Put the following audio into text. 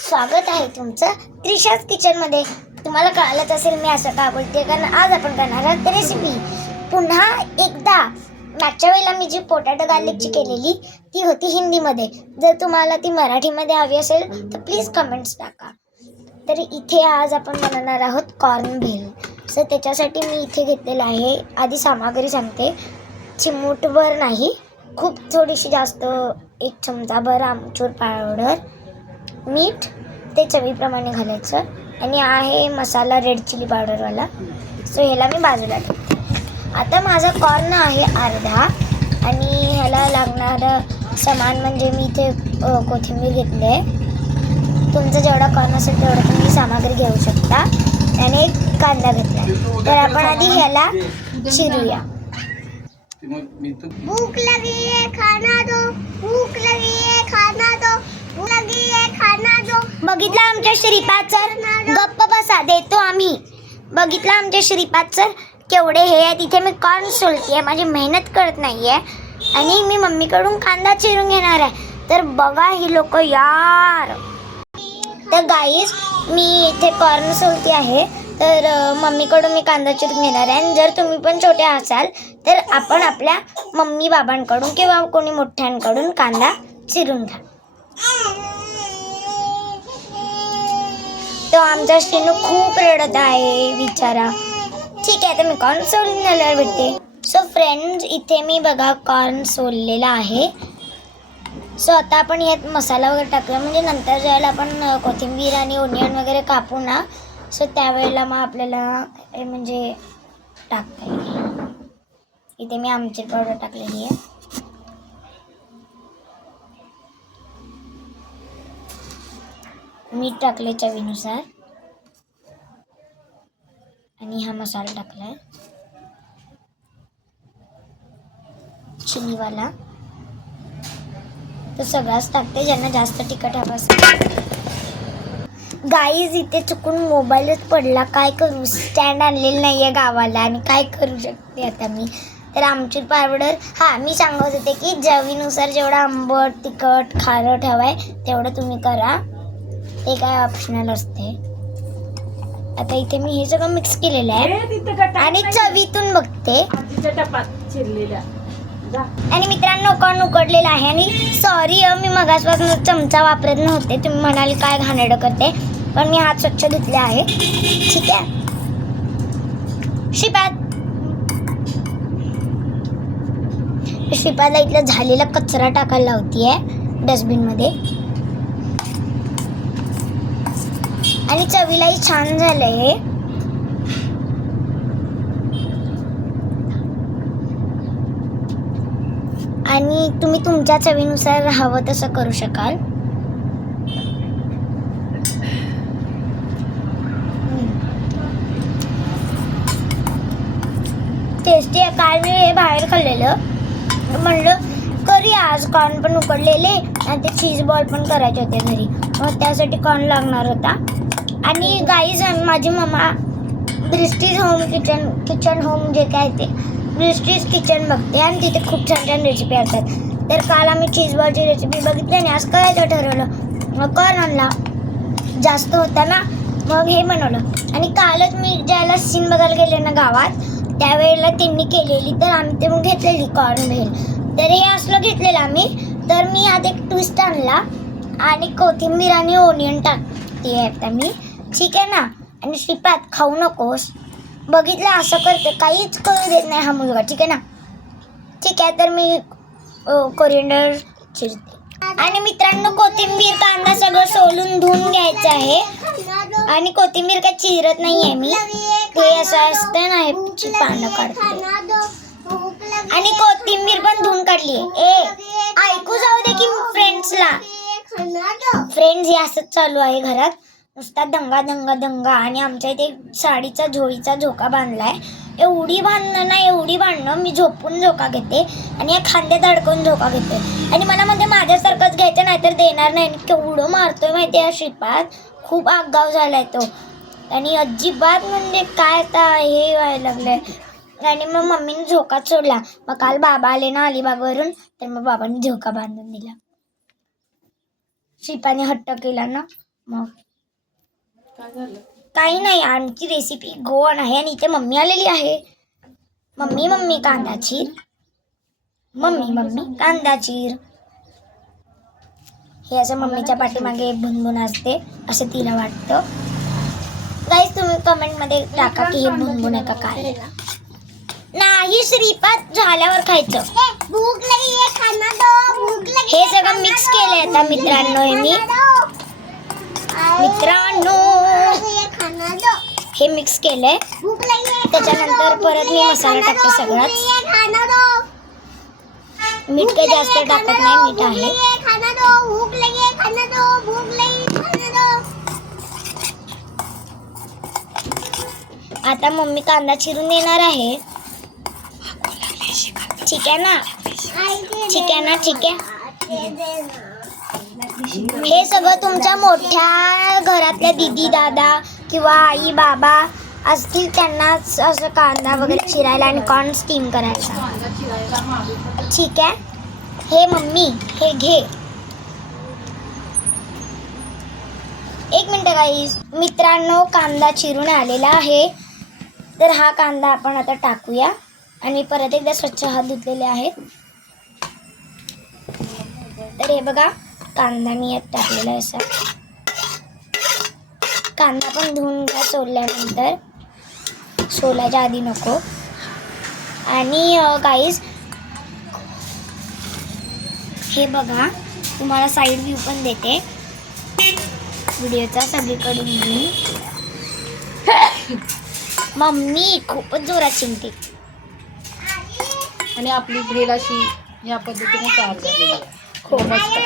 स्वागत आहे तुमचं त्रिशाच किचनमध्ये. तुम्हाला कळलंच असेल मी असं का बोलते, कारण आज आपण करणार आहोत रेसिपी. पुन्हा एकदा मागच्या वेळेला मी जी पोटॅटो गार्लिकची केलेली ती होती हिंदीमध्ये. जर तुम्हाला ती मराठीमध्ये हवी असेल तर प्लीज कमेंट्स टाका. तर इथे आज आपण बनवणार आहोत कॉर्न भेल. सो त्याच्यासाठी मी इथे घेतलेलं आहे, आधी सामग्री सांगते. चिमूटभर नाही, खूप थोडीशी जास्त, 1 चमचाभर आमचूर पावडर, मीठ ते चवीप्रमाणे घालायचं, आणि आहे मसाला रेड चिली पावडरवाला. सो ह्याला मी बाजूला ठेवते. आता माझा कॉर्न आहे अर्धा, आणि ह्याला लागणारं सामान म्हणजे मी इथे कोथिंबीर घेतली आहे. तुमचं जेवढा कॉर्न असेल तेवढं तुम्ही सामग्री घेऊ शकता. आणि एक कांदा घेतला. तर आपण आधी ह्याला चिरूया. भूक लगी है खाना दो, भूक लगी है खाना दो, भूक लगी है खाना दो. बघितलं आमच्या श्रीपाद सर, गप्प बसा, देतो आम्ही. बघितलं आमच्या श्रीपाद सर केवढे हे आहे. तिथे मी कॉर्न सोलते, माझी मेहनत करत नाही आहे, आणि मी मम्मीकडून कांदा चिरून घेणार आहे. तर बघा ही लोक यार. तर गाईज मी इथे कॉर्न सोलते आहे, तर मम्मीकडून मी कांदा चिरून घेणार आहे. आणि जर तुम्ही पण छोटे असाल तर आपण आपल्या मम्मी बाबांकडून किंवा कोणी मोठ्यांकडून कांदा चिरून घ्या. तो आमचा शिनू खूप रडत आहे बिचारा. ठीक आहे, तर मी कॉर्न सोलून झाल्यावर भेटते. सो फ्रेंड्स, इथे मी बघा कॉर्न सोललेला आहे. सो आता आपण यात मसाला वगैरे टाकूया, म्हणजे नंतर ज्यावेळेला आपण कोथिंबीर आणि ओनियन वगैरे कापू ना, सो त्यावेळेला मग आपल्याला हे म्हणजे टाकता येईल. इथे मी आमचूर पावडर टाकलेली आहे. मीठ टाकले चवीनुसार, आणि हा मसाला टाकलाय चिलीवाला. तो सगळाच टाकते, ज्यांना जास्त तिखट हवं असेल. गाईज इथे चुकून मोबाईलच पडला, काय करू. स्टँड आणलेलं नाही आहे गावाला, आणि काय करू शकते आता मी. तर आमचूर पावडर, मी सांगत होते की चवीनुसार जेवढं आंबट तिखट खारट हवं आहे तेवढं तुम्ही करा, ते काय ऑप्शनल असते. आता इथे मी हे सगळं मिक्स केलेलं आहे आणि चवीतून बघते. आणि मित्रांनो, कॉर्न उकडलेला आहे. आणि सॉरी मी मगासपासून चमचा वापरत नव्हते. तुम्ही म्हणाल काय घाणेरडं करते, पण मी हात स्वच्छ धुतले आहे. ठीक आहे. श्रीपादला इथला झालेला कचरा टाकायला लावतीये डस्टबिनमध्ये. आणि चवीलाही छान झालंय. आणि तुम्ही तुमच्या चवीनुसार हवं तसं करू शकाल. टेस्टी आहे. काल मी हे बाहेर खाल्लेलं, म्हणलं करूया आज. कॉर्न पण उकडलेले आणि ते चीज बॉल पण करायचे होते घरी, मग त्यासाठी कॉर्न लागणार होता. आणि गाईज, माझी मम्मा ब्रिस्टीज होम किचन होम जे काय ते ब्रिस्टीज किचन बघते, आणि तिथे खूप छान छान रेसिपी असतात. तर काल आम्ही चीज बॉलची रेसिपी बघितली, आणि आज करायचं ठरवलं. मग कॉर्न आणला, जास्त होता ना, मग हे बनवलं. आणि कालच मी ज्याला सीन बघायला गेले ना गावात, त्यावेळेला त्यांनी केलेली, तर आम्ही ते मग घेतलेली कॉर्न भेल. तर हे असलं घेतलेलं आम्ही. तर मी आता एक ट्विस्ट आणला, आणि कोथिंबीर आणि ओनियन टाकते आता मी. ठीक आहे ना. आणि श्रीपाद, खाऊ नकोस. बघितलं असं करते, काहीच करू देत नाही हा मुलगा. ठीक आहे ना. ठीक आहे, तर मी कोरिएंडर चिरते. आणि मित्रांनो, कोथिंबीर कांदा सगळं सोलून धुवून घ्यायचं आहे. आणि कोथिंबीर काय चिरत नाही आहे मी, ते असं असतं ना, हे पानं काढते. आणि कोथिंबीर पण धुवून काढली आहे. ऐकू जाऊ दे की फ्रेंड्सला. फ्रेंड्स, हे असंच चालू आहे घरात, नुसता दंगा दंगा दंगा. आणि आमच्या इथे साडीचा झोळीचा झोका बांधलाय. एवढी भांडणं, मी झोपून झोका घेते, आणि या खांद्यात अडकून झोका घेते. आणि मला म्हणते माझ्यासारखंच घ्यायचं, नाही तर देणार नाही. केवढं मारतोय माहिती आहे श्रीपाद, खूप आगाव झालाय तो. आणि अजिबात म्हणजे काय आता हे व्हायला लागलंय. आणि मग मम्मीने झोका सोडला. मग काल बाबा आले ना अलिबागवरून, तर मग बाबांनी झोका बांधून दिला. शिपाने हट्ट केला ना, मग काय झालं? काही नाही, आमची रेसिपी गोवन आहे आणि इथे मम्मी आलेली आहे. मम्मी कांदा चीर, मम्मी कांदा चीर. हे असं मम्मीच्या पाठीमागे भुनभुन असते असं तिला वाटतं. गाईस तुम्ही कमेंटमध्ये टाका की हे भुनभुन आहे का काय. नाही श्रीपाद झाल्यावर खायचं. भूक लगी है खाना दो, भूक लगी हे सगळं मिक्स केलंय आता मित्रांनो. हे मी मित्रांनो है खाना दो, हे मिक्स केलंय. भूक लगी है त्याच्यानंतर परत मी मसाला टाकते सगळाच. खाना दो, मीठ काही जास्त टाकत नाही, मीठ आहे. खाना दो, भूक लगी है खाना दो, भूक लगी खाना दो. आता मम्मी कांदा चिरून येणार आहे. ठीक आहे ना, ठीक आहे ना, ठीक आहे. हे सगळं तुमच्या मोठ्या घरातल्या दीदी दादा किंवा आई बाबा असतील त्यांनाच असं कांदा वगैरे चिरायला आणि कॉर्न स्टीम करायचा. ठीक आहे. हे मम्मी हे घे. एक मिनिट गाईस, मित्रांनो कांदा चिरून आलेला आहे. तर हा कांदा आपण आता टाकूया आणि परत एकदा स्वच्छ हात धुतलेले आहेत. तर हे बघा कांदा मी यात टाकलेला आहे. असा कांदा पण धुवून घ्या सोलल्यानंतर, सोलायच्या आधी नको. आणि गाईस हे बघा, तुम्हाला साईड व्ह्यू पण देते व्हिडिओचा सगळीकडून मी. मम्मी खूपच जोरात चिमटे. आणि आपली भेल अशी या पद्धतीने तयार झालेली आहे. खूप मस्त.